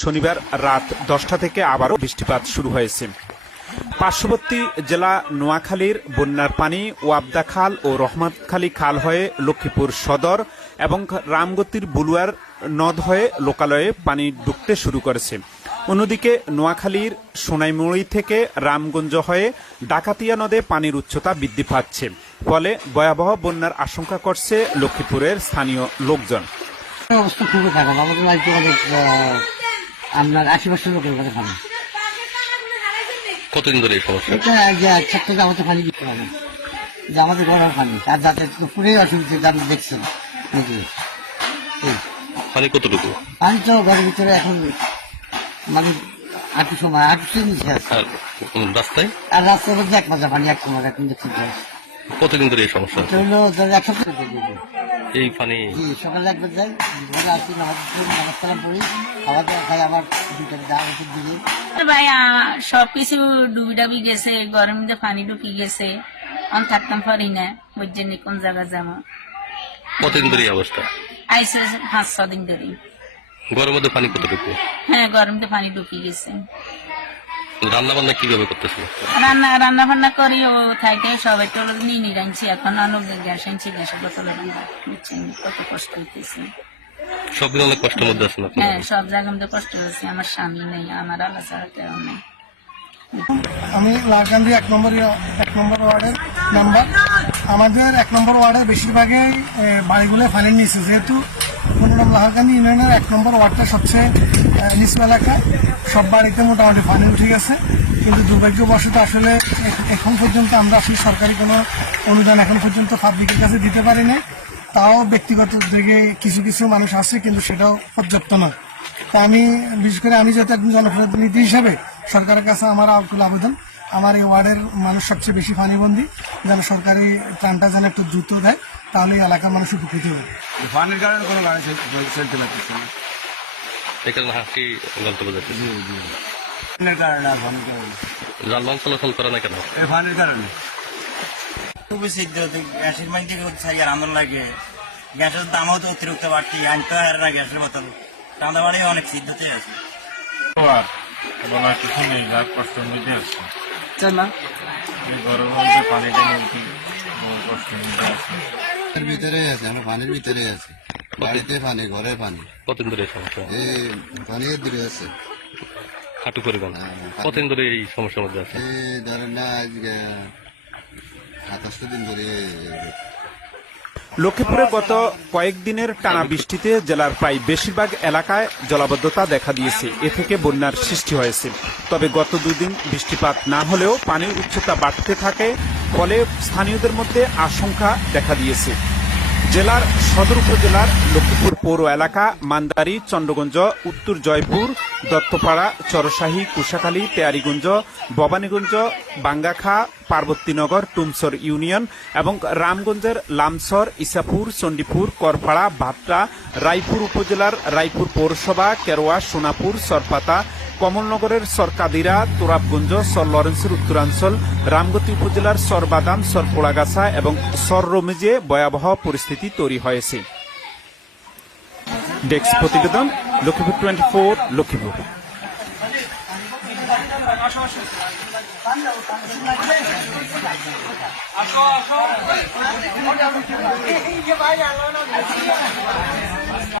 শনিবার রাত দশটা থেকে আবারও বৃষ্টিপাত শুরু হয়েছে। পার্শ্ববর্তী জেলা নোয়াখালীর বন্যার পানি ওয়াবদা খাল ও রহমতখালী খাল হয়ে লক্ষ্মীপুর সদর এবং রামগতির বুলুয়ার নদ হয়ে লোকালয়ে পানি ঢুকতে শুরু করেছে। অন্যদিকে নোয়াখালীর সোনাইমুড়ি থেকে রামগঞ্জ হয়ে ডাকাতিয়া নদে পানির উচ্চতা বৃদ্ধি পাচ্ছে। ফলে ভয়াবহ বন্যার আশঙ্কা করছে লক্ষ্মীপুরের স্থানীয় লোকজন। আপনার আশি বছর লোকের কাছে খাবে কতদিন ধরে এই সমস্যা? এটা এক পানি দিতে হবে। যে আমাদের গরম পানি আর যাতে পুরেই অসুবিধা যা আমরা দেখছি নাকি পানি কতটুকু? পানি তো ঘরের ভিতরে এখন মানে আটু সময় আটু নিচে আছে। রাস্তায়? আর রাস্তার মধ্যে এক মাজা পানি এক সময় এখন দেখছি। কতদিন ধরে এই সমস্যা এটা হলো এক সপ্তাহ এই পানি সকালে একবার যাই আসি নামাজ নামাজ কালাম পড়ি খাওয়া ভাই সব কিছু ডুবি ডাবি গেছে গরম মধ্যে পানি ঢুকি গেছে। অন থাকতাম পারি না বুঝছেন কোন জায়গা যাব। কতদিন ধরে অবস্থা? আইসে পাঁচ ছ দিন ধরে ঘরের মধ্যে পানি কতটুকু? হ্যাঁ গরম মধ্যে পানি ঢুকি গেছে। রান্না বান্না কীভাবে করতেছিল? রান্না রান্না ফান্না করি ও থাকে সবাই তো নিয়ে নিয়ে এখন অনেক গ্যাস আনছি গ্যাসের বোতলে কত কষ্ট হইতেছে। সব অনেক কষ্টের মধ্যে আছেন আপনারা? হ্যাঁ সব জায়গার মধ্যে কষ্ট হয়েছে আমার স্বামী নেই আমার আল্লাহ ছাড়া কেউ নেই। আমি লালকান্দি এক নম্বর এক নম্বর ওয়ার্ডের মেম্বার আমাদের এক নম্বর ওয়ার্ডের বেশিরভাগই বাড়িগুলো পানি নিচে যেহেতু মনোরম লাহাকান্দি ইউনিয়নের এক নম্বর ওয়ার্ডটা সবচেয়ে নিচু এলাকা। সব বাড়িতে মোটামুটি পানি উঠে গেছে কিন্তু দুর্ভাগ্যবশত আসলে এখন পর্যন্ত আমরা আসলে সরকারি কোনো অনুদান এখন পর্যন্ত পাবলিকের কাছে দিতে পারিনি। তাও ব্যক্তিগত দিকে কিছু কিছু মানুষ আছে কিন্তু সেটাও পর্যাপ্ত নয় তা আমি বিশেষ করে আমি যেহেতু একজন জনপ্রতিনিধি হিসাবে সরকারের কাছে আমার আকুল আবেদন আমার এই ওয়ার্ডের মানুষ সবচেয়ে বেশি পানিবন্দী যেন সরকারি ত্রাণটা যেন একটু দ্রুত দেয় তাহলে এই এলাকার মানুষ উপকৃত হবে। পানির কারণে কোনো গাড়ি চলতে পারতেছে না। যানবাহন চলাচল করে না কেন? এই পানির কারণে। খুবই সিদ্ধ গ্যাসের মানে থেকে ছাই আর আন্দোলন লাগে। গ্যাসের দামও তো অতিরিক্ত বাড়তি আনতে হয় না গ্যাসের বোতল। রান্না বাড়ি অনেক সিদ্ধতে আছে। কষ্টের মধ্যে আছে। মধ্যে পানিটা মধ্যে কষ্টের মধ্যে আছে। ভিতরে আছে আমরা পানির ভিতরে আছি। বাড়িতে পানি ঘরে পানি। কতদিন ধরে এই সমস্যা? এই পানির দূরে আছে। হাঁটু পরিমাণ কতদিন ধরে এই সমস্যার মধ্যে আছে? ধরেন না আজকে লক্ষ্মীপুরে গত কয়েকদিনের টানা বৃষ্টিতে জেলার প্রায় বেশিরভাগ এলাকায় জলাবদ্ধতা দেখা দিয়েছে। এ থেকে বন্যার সৃষ্টি হয়েছে। তবে গত দুদিন বৃষ্টিপাত না হলেও পানির উচ্চতা বাড়তে থাকে, ফলে স্থানীয়দের মধ্যে আশঙ্কা দেখা দিয়েছে। জেলার সদর উপজেলার লক্ষ্মীপুর পৌর এলাকা, মান্দারি, চন্দ্রগঞ্জ, উত্তর জয়পুর, দত্তপাড়া চরসাহি কুশাখালী, তেয়ারিগঞ্জ, ভবানীগঞ্জ, বাঙ্গাখা, পার্বতীনগর, টুমসর ইউনিয়ন এবং রামগঞ্জের লামসর, ইসাপুর, চণ্ডীপুর করপাড়া ভাট্টা রায়পুর উপজেলার রায়পুর পৌরসভা, কেরোয়া, সোনাপুর, সরপাতা কমলনগরের সরকাদিরা, তোরাবগঞ্জ, সর লরেন্সের উত্তরাঞ্চল, রামগতি উপজেলার সরবাদাম সরপোড়াগাছা এবং সর রমেজে ভয়াবহ পরিস্থিতি তৈরি হয়েছে। ডেস্ক প্রতিবেদন, লক্ষ্মীপুর টোয়েন্টি ফোর লক্ষ্মীপুর।